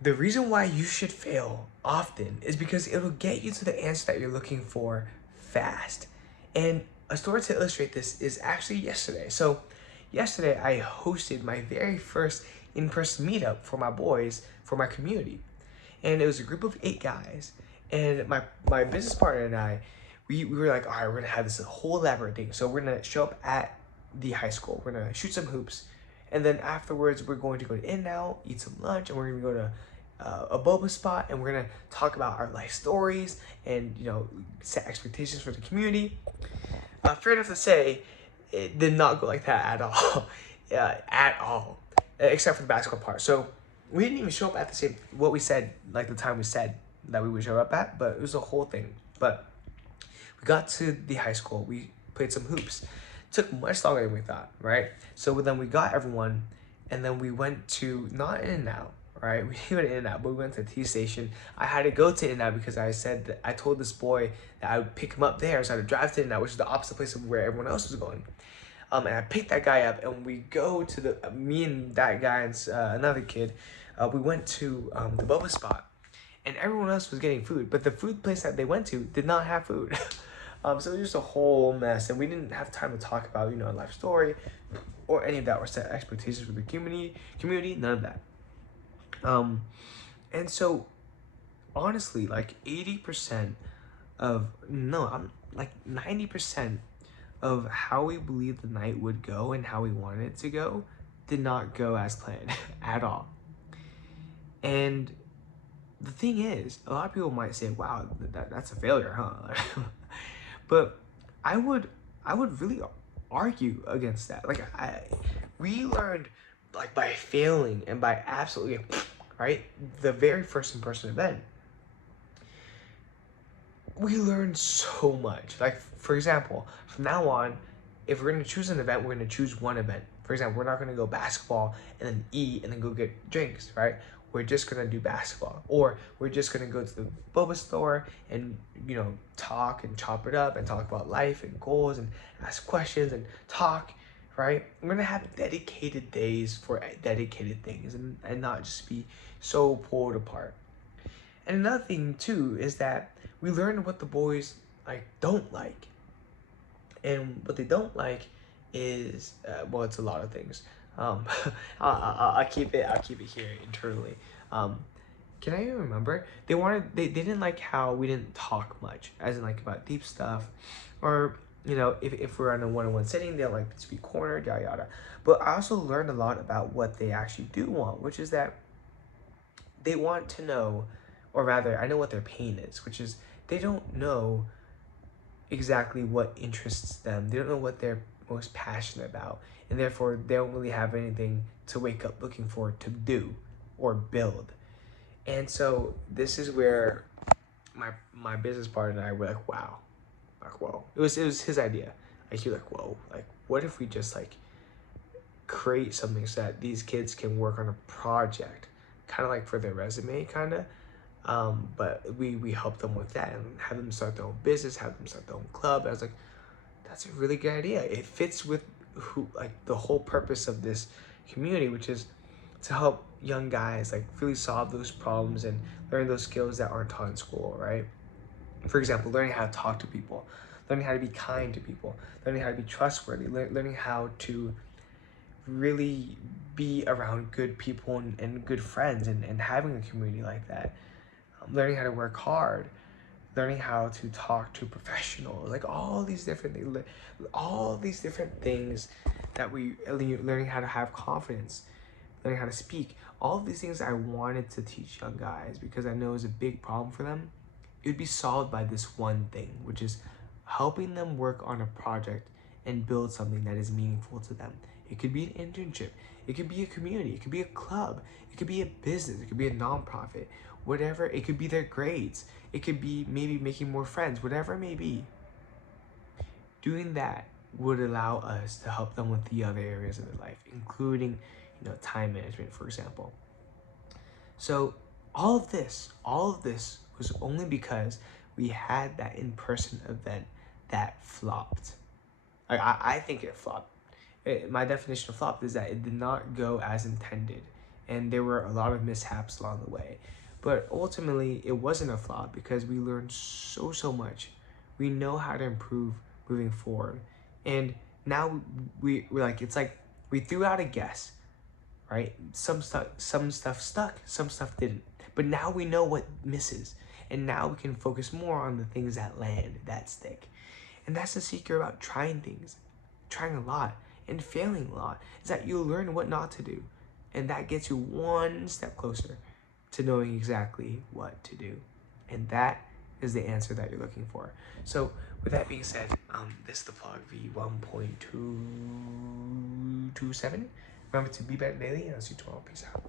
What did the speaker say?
The reason why you should fail often is because it'll get you to the answer that you're looking for fast. And a story to illustrate this is actually yesterday. So, yesterday I hosted my very first in person meetup for my boys, for my community. And it was a group of 8 guys. And my business partner and I, we were like, all right, we're gonna have this whole elaborate thing. So, we're gonna show up at the high school, we're gonna shoot some hoops. And then afterwards, we're going to go to In-N-Out, eat some lunch, and we're gonna go to a boba spot, and we're gonna talk about our life stories and set expectations for the community. Fair enough to say, it did not go like that at all, at all, except for the basketball part. So we didn't even show up at the same what we said, like the time we said that we would show up at, but it was a whole thing. But we got to the high school, we played some hoops. Took much longer than we thought, right? So then we got everyone, and then we went to not In-N-Out, right? We didn't go to In-N-Out, but we went to the T station. I had to go to In-N-Out because I told this boy that I would pick him up there, so I had to drive to In-N-Out, which is the opposite place of where everyone else was going. And I picked that guy up, and we go to me and that guy and another kid, we went to the boba spot, and everyone else was getting food, but the food place that they went to did not have food. So it was just a whole mess, and we didn't have time to talk about, a life story or any of that, or set expectations for the community, none of that. And so honestly, like 80% of, no, I'm like 90% of how we believed the night would go and how we wanted it to go did not go as planned at all. And the thing is, a lot of people might say, wow, that's a failure, huh? But I would really argue against that. Like we learned, like, by failing and by absolutely, right, the very first in-person event, we learned so much. Like, for example, from now on, if we're gonna choose an event, we're gonna choose one event. For example, we're not gonna go basketball and then eat and then go get drinks, right? We're just gonna do basketball, or we're just gonna go to the boba store and talk and chop it up and talk about life and goals and ask questions and talk, right? We're gonna have dedicated days for dedicated things and not just be so pulled apart. And another thing too is that we learn what the boys don't like, and what they don't like is well, it's a lot of things. I'll keep it here internally. Can I even remember? They didn't like how we didn't talk much, as in like about deep stuff, or if we're in a one-on-one setting, they don't like to be cornered, yada yada. But I also learned a lot about what they actually do want, which is that they want to know, or rather, I know what their pain is, which is they don't know exactly what interests them. They don't know what they're most passionate about, and therefore they don't really have anything to wake up looking forward to do or build. And so this is where my business partner and I were like, wow, like, whoa. It was his idea. Like, he was like, whoa, like, what if we just like create something so that these kids can work on a project, kind of like for their resume, kind of. But we help them with that and have them start their own business, have them start their own club. I was like, that's a really good idea. It fits with the whole purpose of this community, which is to help young guys like really solve those problems and learn those skills that aren't taught in school, right? For example, learning how to talk to people, learning how to be kind to people, learning how to be trustworthy, learning how to really be around good people and good friends, and having a community like that. Learning how to work hard, learning how to talk to professionals, like all these different things that learning how to have confidence, learning how to speak. All of these things I wanted to teach young guys because I know it's a big problem for them. It would be solved by this one thing, which is helping them work on a project and build something that is meaningful to them. It could be an internship, it could be a community, it could be a club, it could be a business, it could be a nonprofit, whatever. It could be their grades, it could be maybe making more friends, whatever it may be. Doing that would allow us to help them with the other areas of their life, including time management, for example. So all of this was only because we had that in-person event that flopped. I think it flopped. My definition of flopped is that it did not go as intended. and there were a lot of mishaps along the way. But ultimately, it wasn't a flop because we learned so much. We know how to improve moving forward. And now we're like, it's like we threw out a guess, right? Some stuff stuck, some stuff didn't. But now we know what misses. And now we can focus more on the things that land, that stick. And that's the secret about trying things, trying a lot and failing a lot, is that you learn what not to do. And that gets you one step closer to knowing exactly what to do. And that is the answer that you're looking for. So with that being said, this is the PLOG V1.227. Remember to be better daily, and I'll see you tomorrow. Peace out.